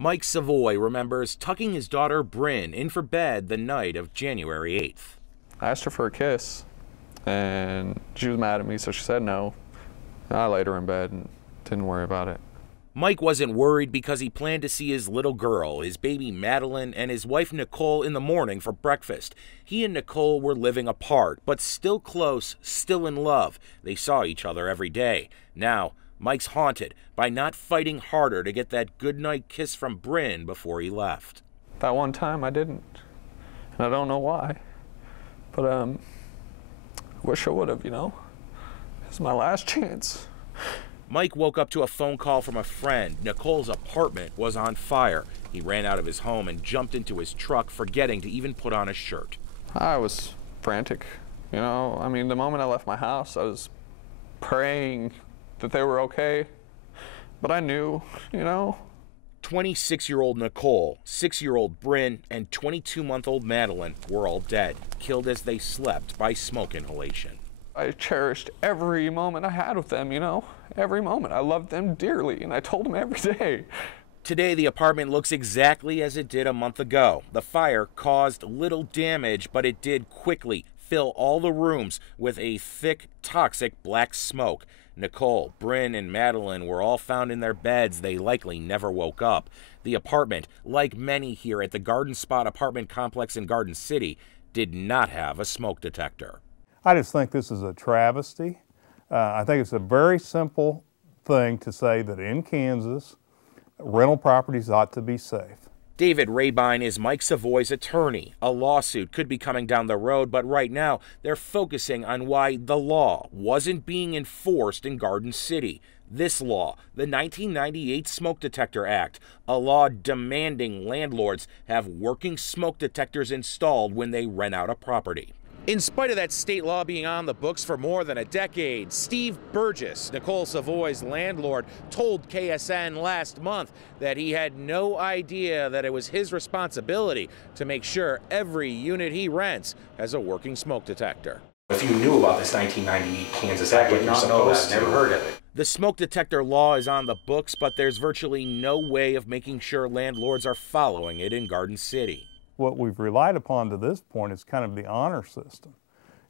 Mike Savoy remembers tucking his daughter Bryn in for bed the night of January 8th. I asked her for a kiss, and she was mad at me, so she said no. I laid her in bed and didn't worry about it. Mike wasn't worried because he planned to see his little girl, his baby Madeline, and his wife Nicole in the morning for breakfast. He and Nicole were living apart, but still close, still in love. They saw each other every day. Now, Mike's haunted by not fighting harder to get that goodnight kiss from Bryn before he left. That one time I didn't, and I don't know why, but I wish I would have, you know? It's my last chance. Mike woke up to a phone call from a friend. Nicole's apartment was on fire. He ran out of his home and jumped into his truck, forgetting to even put on a shirt. I was frantic, you know? I mean, the moment I left my house, I was praying that they were okay, but I knew, you know? 26-year-old Nicole, 6-year-old Bryn, and 22-month-old Madeline were all dead, killed as they slept by smoke inhalation. I cherished every moment I had with them, you know? Every moment. I loved them dearly, and I told them every day. Today, the apartment looks exactly as it did a month ago. The fire caused little damage, but it did quickly fill all the rooms with a thick, toxic black smoke. Nicole, Bryn, and Madeline were all found in their beds. They likely never woke up. The apartment, like many here at the Garden Spot apartment complex in Garden City, did not have a smoke detector. I just think this is a travesty. I think it's a very simple thing to say that in Kansas, rental properties ought to be safe. David Rabine is Mike Savoy's attorney. A lawsuit could be coming down the road, but right now they're focusing on why the law wasn't being enforced in Garden City. This law, the 1998 Smoke Detector Act, a law demanding landlords have working smoke detectors installed when they rent out a property. In spite of that state law being on the books for more than a decade, Steve Burgess, Nicole Savoy's landlord, told KSN last month that he had no idea that it was his responsibility to make sure every unit he rents has a working smoke detector. If you knew about this 1998 Kansas Act, I did not know that. Never heard of it. The smoke detector law is on the books, but there's virtually no way of making sure landlords are following it in Garden City. What we've relied upon to this point is kind of the honor system.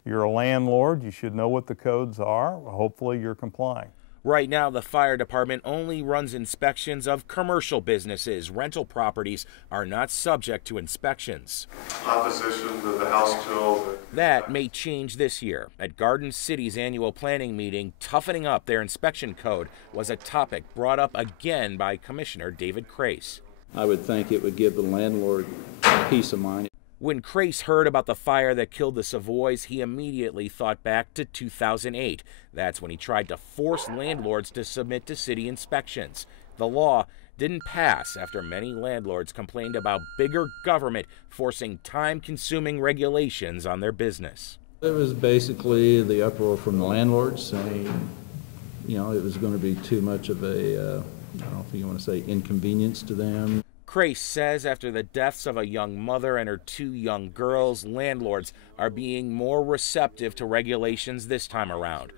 You're a landlord, you should know what the codes are. Hopefully you're complying. Right now, the fire department only runs inspections of commercial businesses. Rental properties are not subject to inspections. Opposition to the House bill. That may change this year. At Garden City's annual planning meeting, toughening up their inspection code was a topic brought up again by Commissioner David Crace. I would think it would give the landlord peace of mind. When Crace heard about the fire that killed the Savoys, he immediately thought back to 2008. That's when he tried to force landlords to submit to city inspections. The law didn't pass after many landlords complained about bigger government forcing time-consuming regulations on their business. It was basically the uproar from the landlords saying, you know, it was going to be too much of a I don't know if you want to say inconvenience to them. Crace says after the deaths of a young mother and her 2 young girls, landlords are being more receptive to regulations this time around.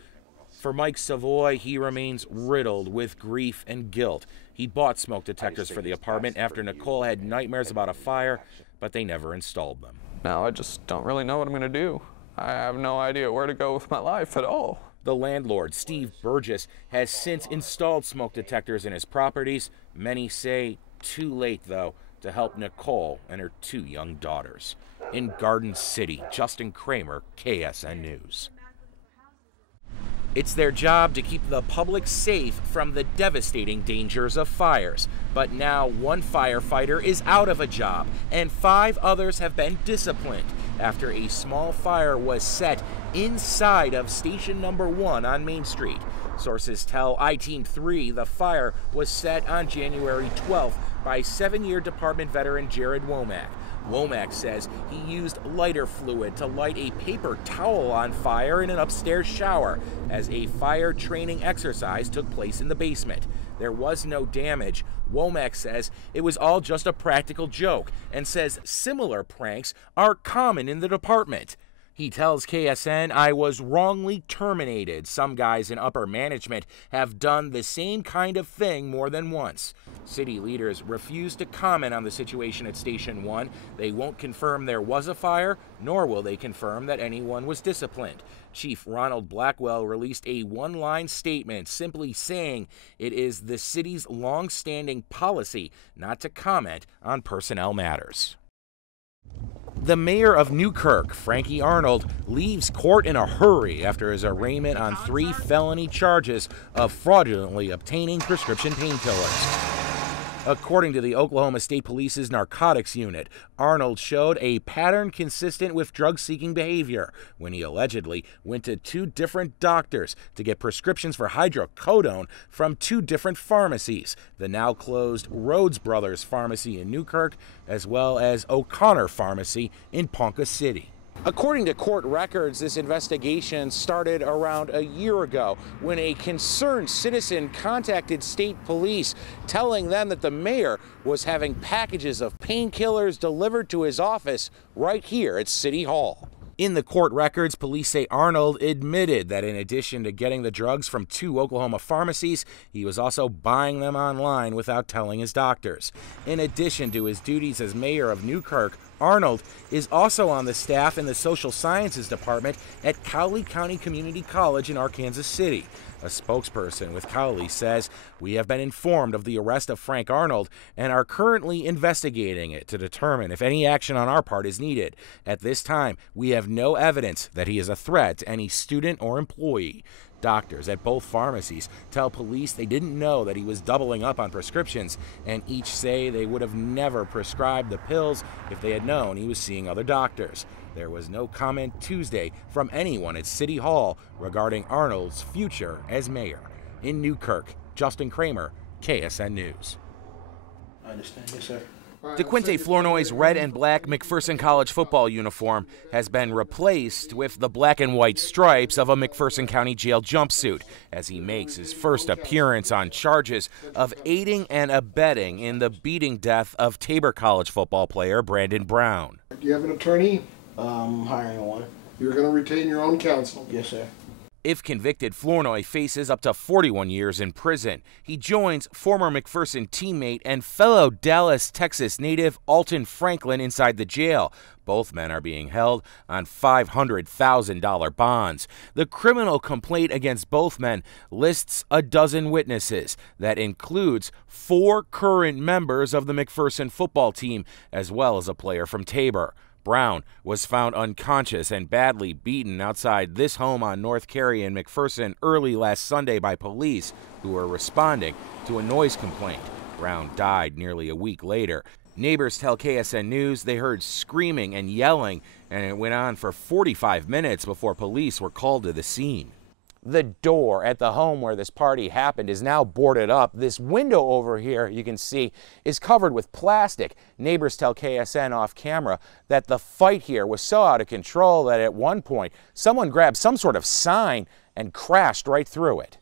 For Mike Savoy, he remains riddled with grief and guilt. He bought smoke detectors for the apartment after Nicole had nightmares about a fire, but they never installed them. Now I just don't really know what I'm going to do. I have no idea where to go with my life at all. The landlord, Steve Burgess, has since installed smoke detectors in his properties. Many say too late, though, to help Nicole and her 2 young daughters. In Garden City, Justin Kramer, KSN News. It's their job to keep the public safe from the devastating dangers of fires. But now 1 firefighter is out of a job, and 5 others have been disciplined after a small fire was set inside of Station Number 1 on Main Street. Sources tell I-Team 3 the fire was set on January 12th by 7-year department veteran Jared Womack. Womack says he used lighter fluid to light a paper towel on fire in an upstairs shower as a fire training exercise took place in the basement. There was no damage. Womack says it was all just a practical joke and says similar pranks are common in the department. He tells KSN, "I was wrongly terminated. Some guys in upper management have done the same kind of thing more than once." City leaders refuse to comment on the situation at Station 1. They won't confirm there was a fire, nor will they confirm that anyone was disciplined. Chief Ronald Blackwell released a one-line statement simply saying it is the city's long-standing policy not to comment on personnel matters. The mayor of Newkirk, Frankie Arnold, leaves court in a hurry after his arraignment on 3 felony charges of fraudulently obtaining prescription painkillers. According to the Oklahoma State Police's narcotics unit, Arnold showed a pattern consistent with drug-seeking behavior when he allegedly went to 2 different doctors to get prescriptions for hydrocodone from 2 different pharmacies, the now-closed Rhodes Brothers Pharmacy in Newkirk, as well as O'Connor Pharmacy in Ponca City. According to court records, this investigation started around a year ago when a concerned citizen contacted state police telling them that the mayor was having packages of painkillers delivered to his office right here at City Hall. In the court records, police say Arnold admitted that in addition to getting the drugs from 2 Oklahoma pharmacies, he was also buying them online without telling his doctors. In addition to his duties as mayor of Newkirk, Arnold is also on the staff in the Social Sciences Department at Cowley County Community College in Arkansas City. A spokesperson with Cowley says, "We have been informed of the arrest of Frank Arnold and are currently investigating it to determine if any action on our part is needed. At this time, we have no evidence that he is a threat to any student or employee." Doctors at both pharmacies tell police they didn't know that he was doubling up on prescriptions, and each say they would have never prescribed the pills if they had known he was seeing other doctors. There was no comment Tuesday from anyone at City Hall regarding Arnold's future as mayor. In Newkirk, Justin Kramer, KSN News. I understand, yes, sir. DeQuinte Flournoy's red and black McPherson College football uniform has been replaced with the black and white stripes of a McPherson County jail jumpsuit as he makes his first appearance on charges of aiding and abetting in the beating death of Tabor College football player Brandon Brown. Do you have an attorney? I'm hiring one. You're going to retain your own counsel? Yes, sir. If convicted, Flournoy faces up to 41 years in prison. He joins former McPherson teammate and fellow Dallas, Texas native Alton Franklin inside the jail. Both men are being held on $500,000 bonds. The criminal complaint against both men lists a dozen witnesses. That includes 4 current members of the McPherson football team, as well as a player from Tabor. Brown was found unconscious and badly beaten outside this home on North Carey in McPherson early last Sunday by police who were responding to a noise complaint. Brown died nearly a week later. Neighbors tell KSN News they heard screaming and yelling, and it went on for 45 minutes before police were called to the scene. The door at the home where this party happened is now boarded up. This window over here, you can see, is covered with plastic. Neighbors tell KSN off camera that the fight here was so out of control that at one point, someone grabbed some sort of sign and crashed right through it.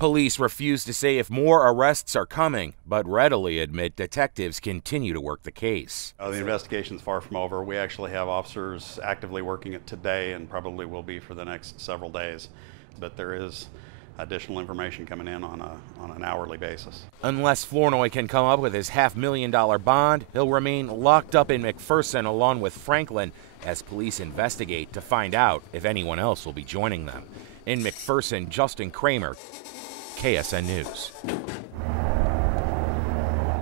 Police refuse to say if more arrests are coming, but readily admit detectives continue to work the case. The investigation's far from over. We actually have officers actively working it today and probably will be for the next several days. But there is additional information coming in on an hourly basis. Unless Flournoy can come up with his $500,000 bond, he'll remain locked up in McPherson along with Franklin as police investigate to find out if anyone else will be joining them. In McPherson, Justin Kramer, KSN News.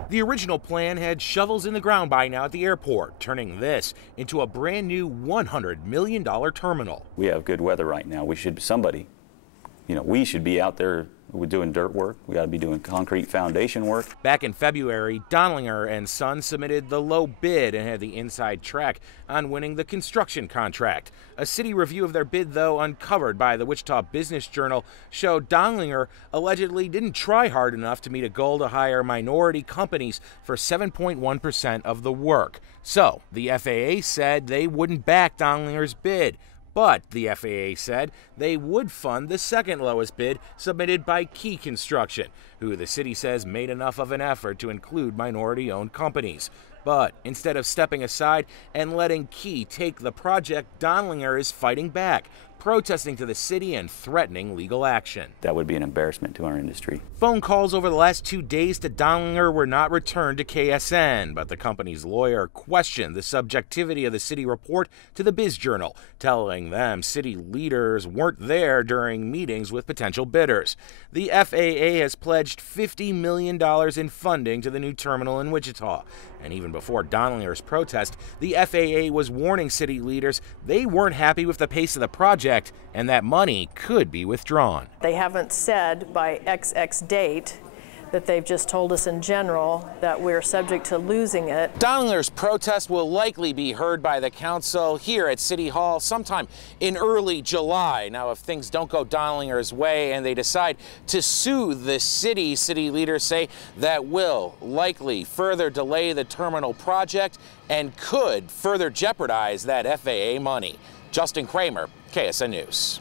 The original plan had shovels in the ground by now at the airport, turning this into a brand new $100 million terminal. We have good weather right now. We should be out there. We're doing dirt work. We got to be doing concrete foundation work. Back in February, Donlinger and Son submitted the low bid and had the inside track on winning the construction contract. A city review of their bid, though, uncovered by the Wichita Business Journal, showed Donlinger allegedly didn't try hard enough to meet a goal to hire minority companies for 7.1% of the work. So the FAA said they wouldn't back Donlinger's bid. But the FAA said they would fund the second lowest bid submitted by Key Construction. who the city says made enough of an effort to include minority-owned companies. But instead of stepping aside and letting Key take the project, Donnellinger is fighting back, protesting to the city and threatening legal action. That would be an embarrassment to our industry. Phone calls over the last 2 days to Donnellinger were not returned to KSN, but the company's lawyer questioned the subjectivity of the city report to the Biz Journal, telling them city leaders weren't there during meetings with potential bidders. The FAA has pledged $50 million in funding to the new terminal in Wichita. And even before Donnellinger's protest, the FAA was warning city leaders they weren't happy with the pace of the project and that money could be withdrawn. They haven't said by XX date that they've just told us in general that we're subject to losing it. Donnellinger's protest will likely be heard by the council here at City Hall sometime in early July. Now, if things don't go Donnellinger's way and they decide to sue the city leaders say that will likely further delay the terminal project and could further jeopardize that FAA money. Justin Kramer, KSN News.